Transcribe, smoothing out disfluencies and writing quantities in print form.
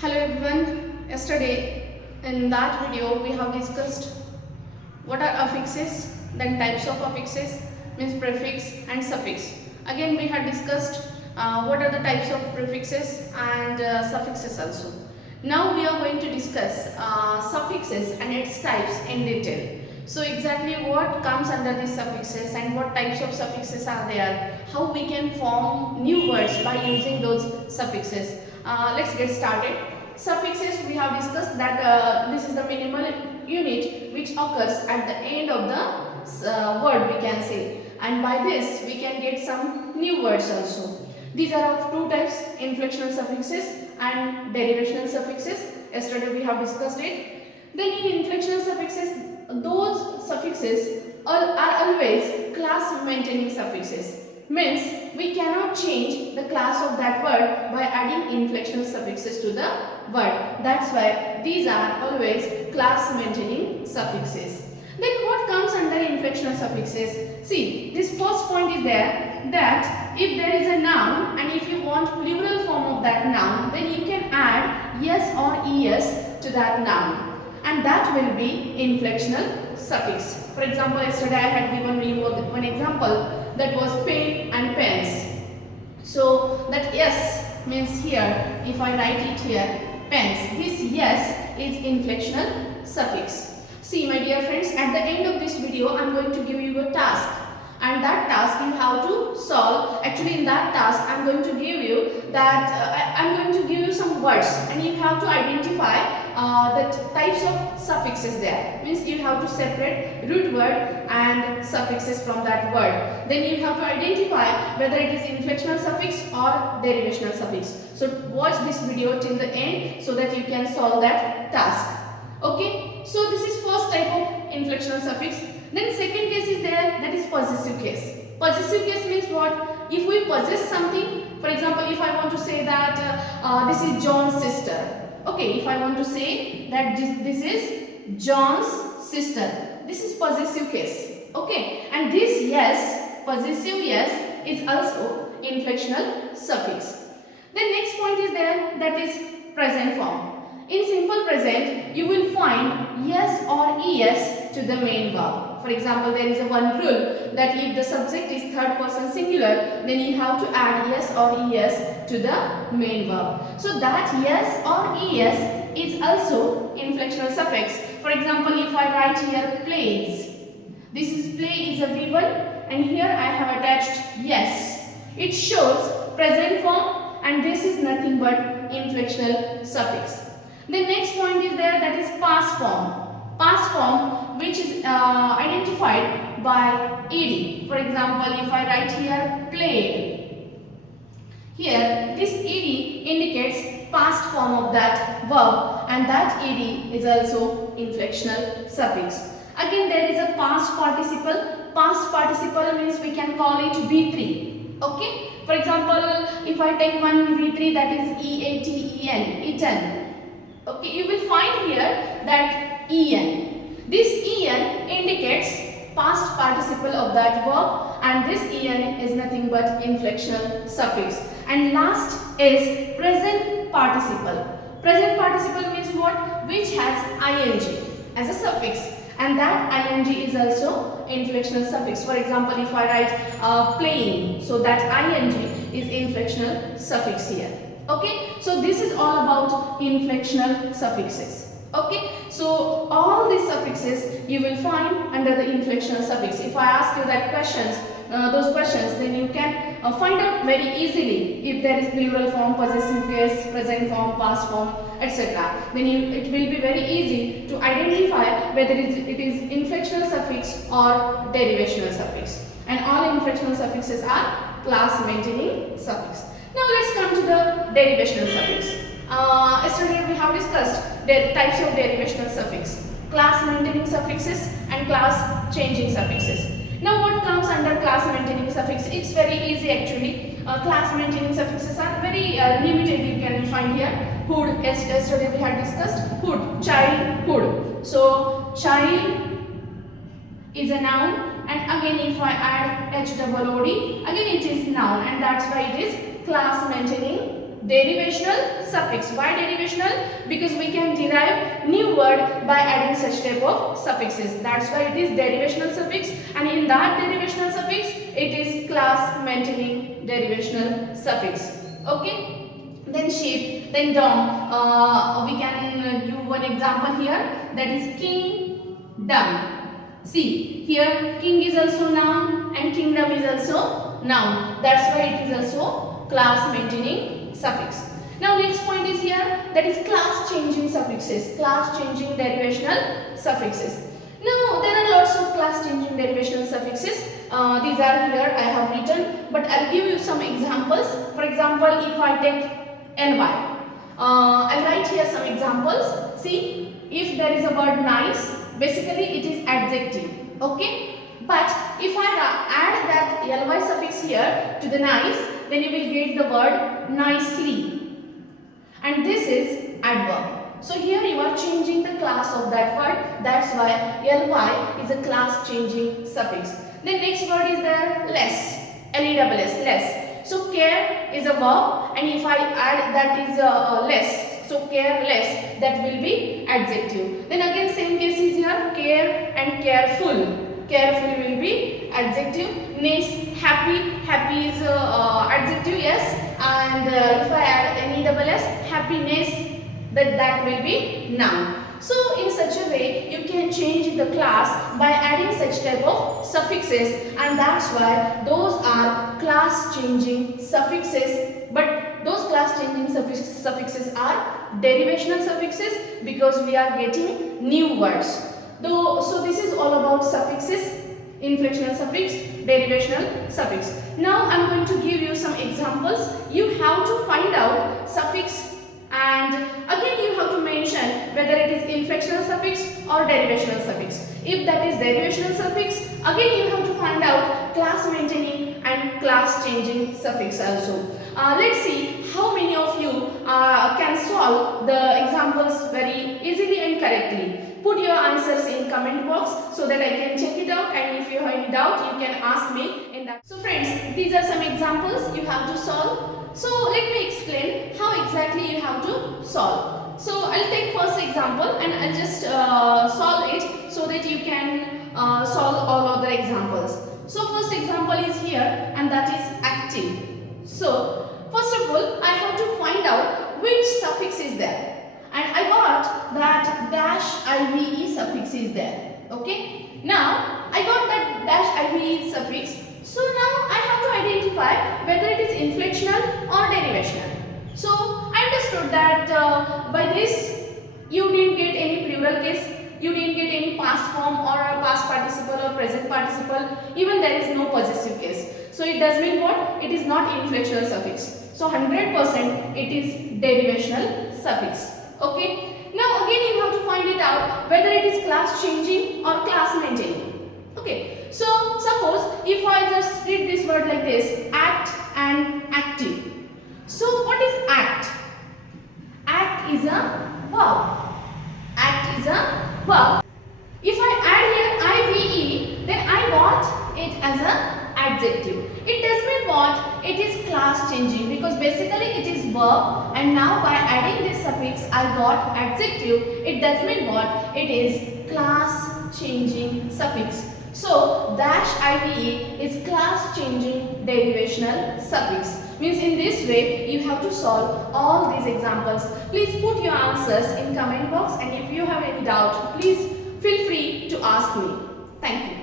Hello everyone. Yesterday in that video we have discussed what are affixes, then types of affixes, means prefix and suffix. Again we had discussed what are the types of prefixes and suffixes also. Now we are going to discuss suffixes and its types in detail. So exactly what comes under these suffixes and what types of suffixes are there, how we can form new words by using those suffixes. Let's get started. Suffixes, we have discussed that this is the minimal unit which occurs at the end of the word, we can say, and by this we can get some new words also. These are of two types, inflectional suffixes and derivational suffixes. Yesterday we have discussed it. Then in inflectional suffixes, those suffixes are always class maintaining suffixes. Means we cannot change the class of that word by adding inflectional suffixes to the word. That's why these are always class maintaining suffixes. Then what comes under inflectional suffixes? See, this first point is there that if there is a noun and if you want plural form of that noun, then you can add yes or es to that noun, and that will be inflectional suffix. For example, yesterday I had given you one example, that was pen and pens. So that yes means here, if I write it here, pens, this yes is inflectional suffix. See my dear friends, at the end of this video I am going to give you a task, and that task you have to solve. Actually in that task I am going to give you that I am going to give you some words, and you have to identify the types of suffixes there. Means you have to separate root word and suffixes from that word. Then you have to identify whether it is inflectional suffix or derivational suffix. So watch this video till the end so that you can solve that task. Okay, so this is first type of inflectional suffix. Then second case is there, that is possessive case. Possessive case means what? If we possess something, for example, if I want to say that this is John's sister. Okay, if I want to say that this is John's sister, this is possessive case. Okay, and this yes, possessive yes, is also inflectional suffix. The next point is there, that is present form. In simple present, you will find yes or es to the main verb. For example, there is a one rule that if the subject is third person singular, then you have to add yes or es to the main verb. So that yes or es is also inflectional suffix. For example, if I write here plays, this is play is a V1, and here I have attached yes. It shows present form, and this is nothing but inflectional suffix. The next point is there, that is past form. Past form which is identified by ed. For example, if I write here played, here this ed indicates past form of that verb, and that ed is also inflectional suffix. Again there is a past participle. Past participle means we can call it V3. Okay. For example, if I take one V3, that is eaten, eaten. Okay, you will find here that en. This en indicates past participle of that verb, and this en is nothing but inflectional suffix. And last is present participle. Present participle means what? Which has ing as a suffix, and that ing is also inflectional suffix. For example, if I write playing, so that ing is inflectional suffix here. Okay, so this is all about inflectional suffixes. Okay, so all these suffixes you will find under the inflectional suffix. If I ask you that those questions, then you can find out very easily if there is plural form, possessive case, present form, past form, etc. Then it will be very easy to identify whether it is inflectional suffix or derivational suffix. And all inflectional suffixes are class maintaining suffix. Now let's come to the derivational suffix. Yesterday we have discussed the types of derivational suffix, class maintaining suffixes and class changing suffixes. Now what comes under class maintaining suffix? It's very easy actually. Class maintaining suffixes are very limited, you can find here. Hood, yesterday we had discussed hood, childhood. So child is a noun, and again if I add HOOD, again it is noun, and that's why it is class maintaining derivational suffix. Why derivational? Because we can derive new word by adding such type of suffixes. That's why it is derivational suffix, and in that derivational suffix it is class maintaining derivational suffix. Okay. Then sheep, then dom. We can do one example here, that is kingdom. See, here king is also noun and kingdom is also noun. That's why it is also class maintaining suffix. Now next point is here, that is class changing suffixes, class changing derivational suffixes. Now there are lots of class changing derivational suffixes. These are here I have written, but I'll give you some examples. For example, if I take ly, I'll write here some examples. See, if there is a word nice, basically it is adjective. Okay, but if I add that ly suffix here to the nice, then you will get the word nicely, and this is adverb. So here you are changing the class of that word. That's why ly is a class changing suffix. Then next word is there less, less, less. So care is a verb, and if I add that is less, so careless, that will be adjective. Then again same case is here, care and careful. Careful will be adjective. Next, happy, happy is adjective, yes, and if I add less, happiness, that will be noun. So in such a way you can change the class by adding such type of suffixes, and that's why those are class changing suffixes. But those class changing suffixes are derivational suffixes because we are getting new words. So this is all about suffixes, inflectional suffix, derivational suffix. Now I am going to give you some examples. You have to find out suffix, and again you have to mention whether it is inflectional suffix or derivational suffix. If that is derivational suffix, again you have to find out class maintaining and class changing suffix also. Let's see how many of you can solve the examples very easily and correctly. Put your answers in comment box so that I can check it out, and if you have any doubt you can ask me in that. So friends, these are some examples you have to solve. So let me explain how exactly you have to solve. So I'll take first example and I'll just solve it so that you can solve all other examples. So first example is here, and that is active. So first of all I have to find out which suffix is there, and I got that dash ive suffix is there. Okay, now I got that dash ive suffix. So now I have to identify whether it is inflectional or derivational. So I understood that by this you didn't get any plural case, you didn't get any past form or a past participle or present participle, even there is no possessive case. So it does mean what? It is not inflectional suffix. So 100% it is derivational suffix. Okay. Now again you have to find it out whether it is class changing or class maintaining. Okay, so suppose if I just split this word like this, act and active. So what is act? Act is a verb. Act is a verb. If I add here ive, then I got it as an adjective. It does mean what? It is class changing because basically it is verb, and now by adding this suffix I got adjective. It does mean what? It is class changing suffix. So dash ive is class changing derivational suffix. Means in this way you have to solve all these examples. Please put your answers in comment box, and if you have any doubt please feel free to ask me. Thank you.